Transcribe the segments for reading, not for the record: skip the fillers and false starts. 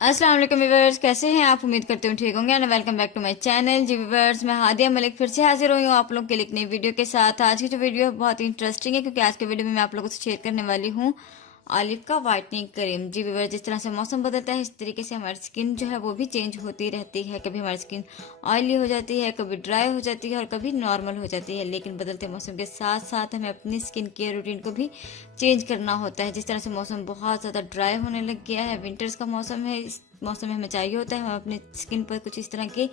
अस्सलाम वालेकुम व्यूवर्स, कैसे हैं आप? उम्मीद करते हूँ ठीक होंगे and welcome back to my channel. जी व्यूवर्स, मैं हादिया मलिक फिर से हाजिर हुई हूँ आप लोग के लिए एक नई वीडियो के साथ। आज की जो वीडियो है बहुत ही इंटरेस्टिंग है क्योंकि आज के वीडियो में मैं आप लोगों से शेयर करने वाली हूँ ऑलिव का वाइटनिंग क्रीम। जी व्यूवर्स, जिस तरह से मौसम बदलता है इस तरीके से हमारी स्किन जो है वो भी चेंज होती रहती है। कभी हमारी स्किन ऑयली हो जाती है, कभी ड्राई हो जाती है और कभी नॉर्मल हो जाती है। लेकिन बदलते मौसम के साथ साथ हमें अपनी स्किन केयर रूटीन को भी चेंज करना होता है। जिस तरह से मौसम बहुत ज़्यादा ड्राई होने लग गया है, विंटर्स का मौसम है, इस मौसम में हमें चाहिए होता है हम अपने स्किन पर कुछ इस तरह की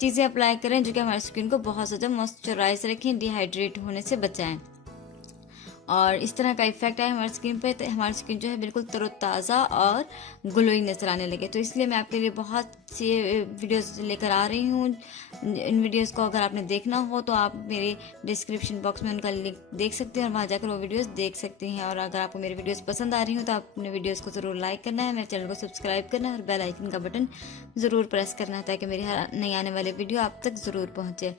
चीज़ें अप्लाई करें जो कि हमारी स्किन को बहुत ज़्यादा मॉइस्चराइज रखें, डिहाइड्रेट होने से बचाएं और इस तरह का इफेक्ट आए हमारी स्किन पे तो हमारी स्किन जो है बिल्कुल तरोताज़ा और ग्लोइंग नजर आने लगे। तो इसलिए मैं आपके लिए बहुत सी वीडियोस लेकर आ रही हूँ। इन वीडियोस को अगर आपने देखना हो तो आप मेरे डिस्क्रिप्शन बॉक्स में उनका लिंक देख सकते हैं और वहाँ जाकर वो वीडियोस देख सकती हैं। और अगर आपको मेरी वीडियोस पसंद आ रही हो तो आप अपने वीडियोस को ज़रूर लाइक करना है, मेरे चैनल को सब्सक्राइब करना है और बेल आइकन का बटन ज़रूर प्रेस करना है ताकि मेरी हर नई आने वाली वीडियो आप तक ज़रूर पहुँचे।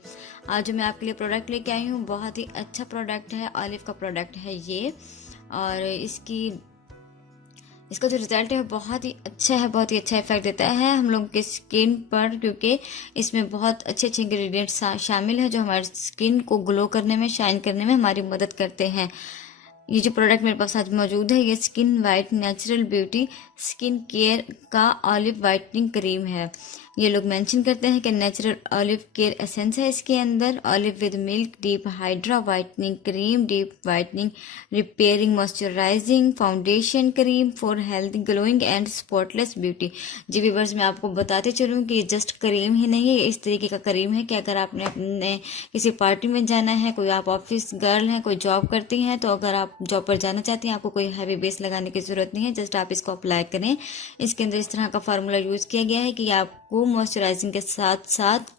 आज जो मैं आपके लिए प्रोडक्ट लेके आई हूँ बहुत ही अच्छा प्रोडक्ट है, ऑलिव का प्रोडक्ट है ये। और इसका जो रिजल्ट है बहुत ही अच्छा है, बहुत ही अच्छा इफेक्ट देता है हम लोगों के स्किन पर क्योंकि इसमें बहुत अच्छे अच्छे इंग्रेडिएंट्स शामिल है जो हमारी स्किन को ग्लो करने में, शाइन करने में हमारी मदद करते हैं। ये जो प्रोडक्ट मेरे पास आज मौजूद है ये skin white natural beauty skin care का ऑलिव वाइटनिंग क्रीम है। ये लोग मेंशन करते हैं कि नेचुरल ऑलिव केयर एसेंस है इसके अंदर। Olive with milk deep hydra whitening cream, deep whitening repairing moisturising foundation cream for healthy glowing and spotless beauty. जी व्यूअर्स, मैं आपको बताते चलूँ कि ये जस्ट क्रीम ही नहीं है, इस तरीके का क्रीम है कि अगर आपने अपने किसी पार्टी में जाना है, कोई आप ऑफिस गर्ल हैं, कोई जॉब करती हैं, तो अगर आप जॉब पर जाना चाहती हैं आपको कोई हैवी बेस लगाने की जरूरत नहीं है, जस्ट आप इसको अप्लाई करें। इसके अंदर इस तरह का फार्मूला यूज किया गया है कि आपको मॉइस्चराइजिंग के साथ साथ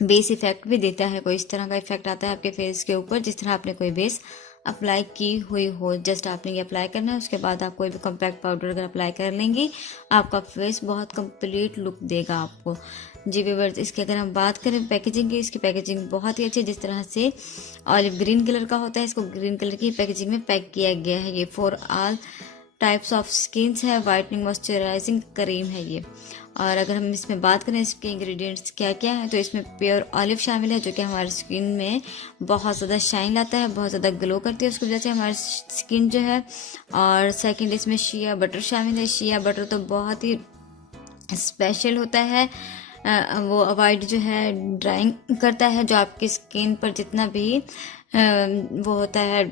बेस इफेक्ट भी देता है। कोई इस तरह का इफेक्ट आता है आपके फेस के ऊपर जिस तरह आपने कोई बेस अप्लाई की हुई हो। जस्ट आपने ये अप्लाई करना है, उसके बाद आप कोई भी कॉम्पैक्ट पाउडर अगर अप्लाई कर लेंगी आपका फेस बहुत कंप्लीट लुक देगा आपको। जी व्यूअर्स, इसकी अगर हम बात करें पैकेजिंग की, इसकी पैकेजिंग बहुत ही अच्छी है। जिस तरह से ऑलिव ग्रीन कलर का होता है इसको ग्रीन कलर की पैकेजिंग में पैक किया गया है। ये for all types of skins है, वाइटनिंग मॉइस्चराइजिंग क्रीम है ये। और अगर हम इसमें बात करें इसके इंग्रेडिएंट्स क्या क्या है तो इसमें प्योर ऑलिव शामिल है जो कि हमारी स्किन में बहुत ज़्यादा शाइन लाता है, बहुत ज़्यादा ग्लो करती है उसकी वजह से हमारी स्किन जो है। और सेकंड इसमें शिया बटर शामिल है। शिया बटर तो बहुत ही स्पेशल होता है, वो अवॉइड जो है ड्राइंग करता है, जो आपकी स्किन पर जितना भी वो होता है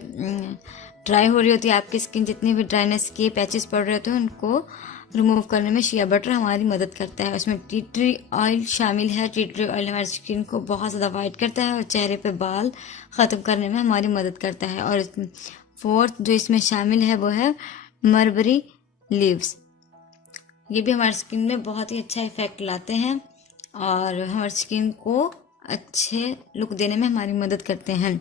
ड्राई हो रही होती है आपकी स्किन, जितनी भी ड्राइनेस के पैचेस पड़ रहे होते हैं उनको रिमूव करने में शिया बटर हमारी मदद करता है। उसमें टी ट्री ऑयल शामिल है। टी ट्री ऑयल हमारी स्किन को बहुत ज़्यादा वाइट करता है और चेहरे पे बाल ख़त्म करने में हमारी मदद करता है। और फोर्थ जो इसमें शामिल है वो है मरबरी लीव्स। ये भी हमारी स्किन में बहुत ही अच्छा इफेक्ट लाते हैं और हमारी स्किन को अच्छे लुक देने में हमारी मदद करते हैं।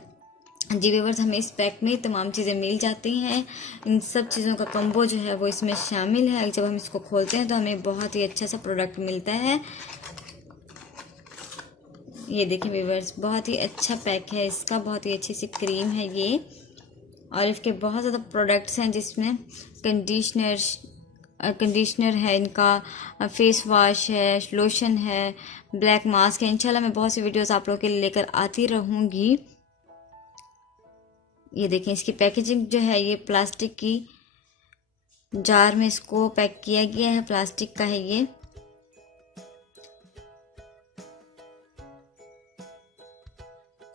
जी व्यूअर्स, हमें इस पैक में तमाम चीज़ें मिल जाती हैं। इन सब चीज़ों का कम्बो जो है वो इसमें शामिल है। जब हम इसको खोलते हैं तो हमें बहुत ही अच्छा सा प्रोडक्ट मिलता है। ये देखिए व्यूअर्स, बहुत ही अच्छा पैक है इसका, बहुत ही अच्छी सी क्रीम है ये। और इसके बहुत ज़्यादा प्रोडक्ट्स हैं जिसमें कंडीशनर है, इनका फेस वॉश है, लोशन है, ब्लैक मास्क है। इंशाल्लाह मैं बहुत सी वीडियोस आप लोगों के लिए लेकर आती रहूँगी। ये देखें इसकी पैकेजिंग जो है ये प्लास्टिक की जार में इसको पैक किया गया है, प्लास्टिक का है ये।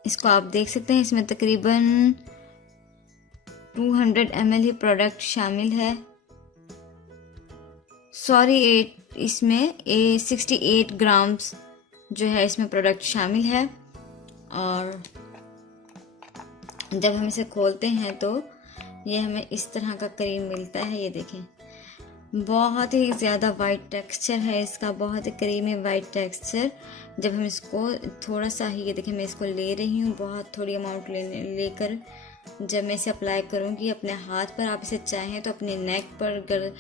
इसको आप देख सकते हैं, इसमें तकरीबन 200 ml ही प्रोडक्ट शामिल है। सॉरी, इसमें 68 ग्राम्स जो है इसमें प्रोडक्ट शामिल है। और जब हम इसे खोलते हैं तो ये हमें इस तरह का क्रीम मिलता है। ये देखें, बहुत ही ज़्यादा वाइट टेक्सचर है इसका, बहुत ही क्रीमी वाइट टेक्सचर। जब हम इसको थोड़ा सा ही, ये देखें मैं इसको ले रही हूँ, बहुत थोड़ी अमाउंट लेकर जब मैं इसे अप्लाई करूँगी अपने हाथ पर, आप इसे चाहें तो अपने नेक पर,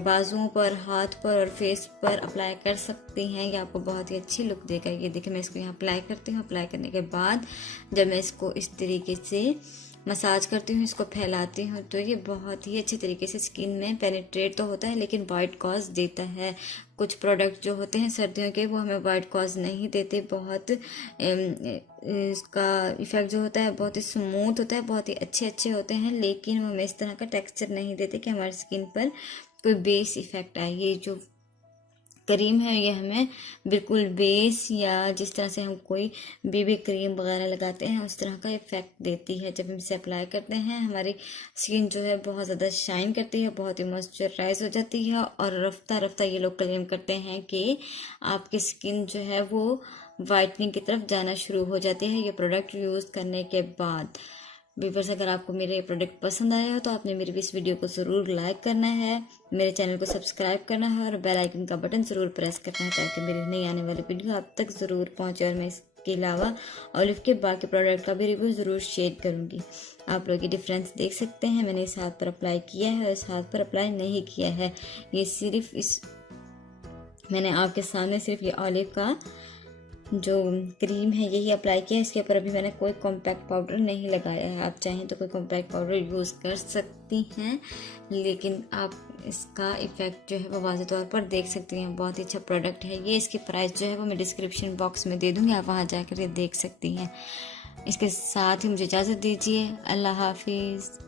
बाजुओं पर, हाथ पर और फेस पर अप्लाई कर सकती हैं। ये आपको बहुत ही अच्छी लुक देगा। ये देखिए मैं इसको यहाँ अप्लाई करती हूँ। अप्लाई करने के बाद जब मैं इसको इस तरीके से मसाज करती हूँ, इसको फैलाती हूँ, तो ये बहुत ही अच्छे तरीके से स्किन में पेनिट्रेट तो होता है लेकिन वाइट कॉज देता है। कुछ प्रोडक्ट जो होते हैं सर्दियों के, वो हमें वाइट कॉज नहीं देते। बहुत इसका इफेक्ट जो होता है बहुत ही स्मूथ होता है, बहुत ही अच्छे अच्छे होते हैं, लेकिन वो हमें इस तरह का टेक्सचर नहीं देते कि हमारी स्किन पर कोई बेस इफेक्ट आए। ये जो क्रीम है ये हमें बिल्कुल बेस या जिस तरह से हम कोई बीबी क्रीम वगैरह लगाते हैं उस तरह का इफेक्ट देती है। जब हम इसे अप्लाई करते हैं हमारी स्किन जो है बहुत ज़्यादा शाइन करती है, बहुत ही मॉइस्चराइज हो जाती है, और रफ्ता रफ्ता ये लोग क्लेम करते हैं कि आपकी स्किन जो है वो वाइटनिंग की तरफ जाना शुरू हो जाती है ये प्रोडक्ट यूज़ करने के बाद। व्यूअर्स, अगर आपको मेरे प्रोडक्ट पसंद आया हो तो आपने मेरी इस वीडियो को ज़रूर लाइक करना है, मेरे चैनल को सब्सक्राइब करना है और बेल आइकन का बटन ज़रूर प्रेस करना है ताकि मेरी नई आने वाली वीडियो आप तक ज़रूर पहुंचे। और मैं इसके अलावा ऑलिव के बाकी प्रोडक्ट का भी रिव्यू ज़रूर शेयर करूंगी। आप लोग ये डिफरेंस देख सकते हैं, मैंने इस हाथ पर अप्लाई किया है और इस हाथ पर अप्लाई नहीं किया है। ये सिर्फ मैंने आपके सामने सिर्फ ये ऑलिव का जो क्रीम है यही अप्लाई किया। इसके ऊपर अभी मैंने कोई कॉम्पैक्ट पाउडर नहीं लगाया है। आप चाहें तो कोई कॉम्पैक्ट पाउडर यूज़ कर सकती हैं, लेकिन आप इसका इफ़ेक्ट जो है वो वाज़ेह तौर पर देख सकती हैं। बहुत ही अच्छा प्रोडक्ट है ये। इसकी प्राइस जो है वो मैं डिस्क्रिप्शन बॉक्स में दे दूँगी, आप वहाँ जाकर ये देख सकती हैं। इसके साथ ही मुझे इजाज़त दीजिए। अल्लाह हाफिज़।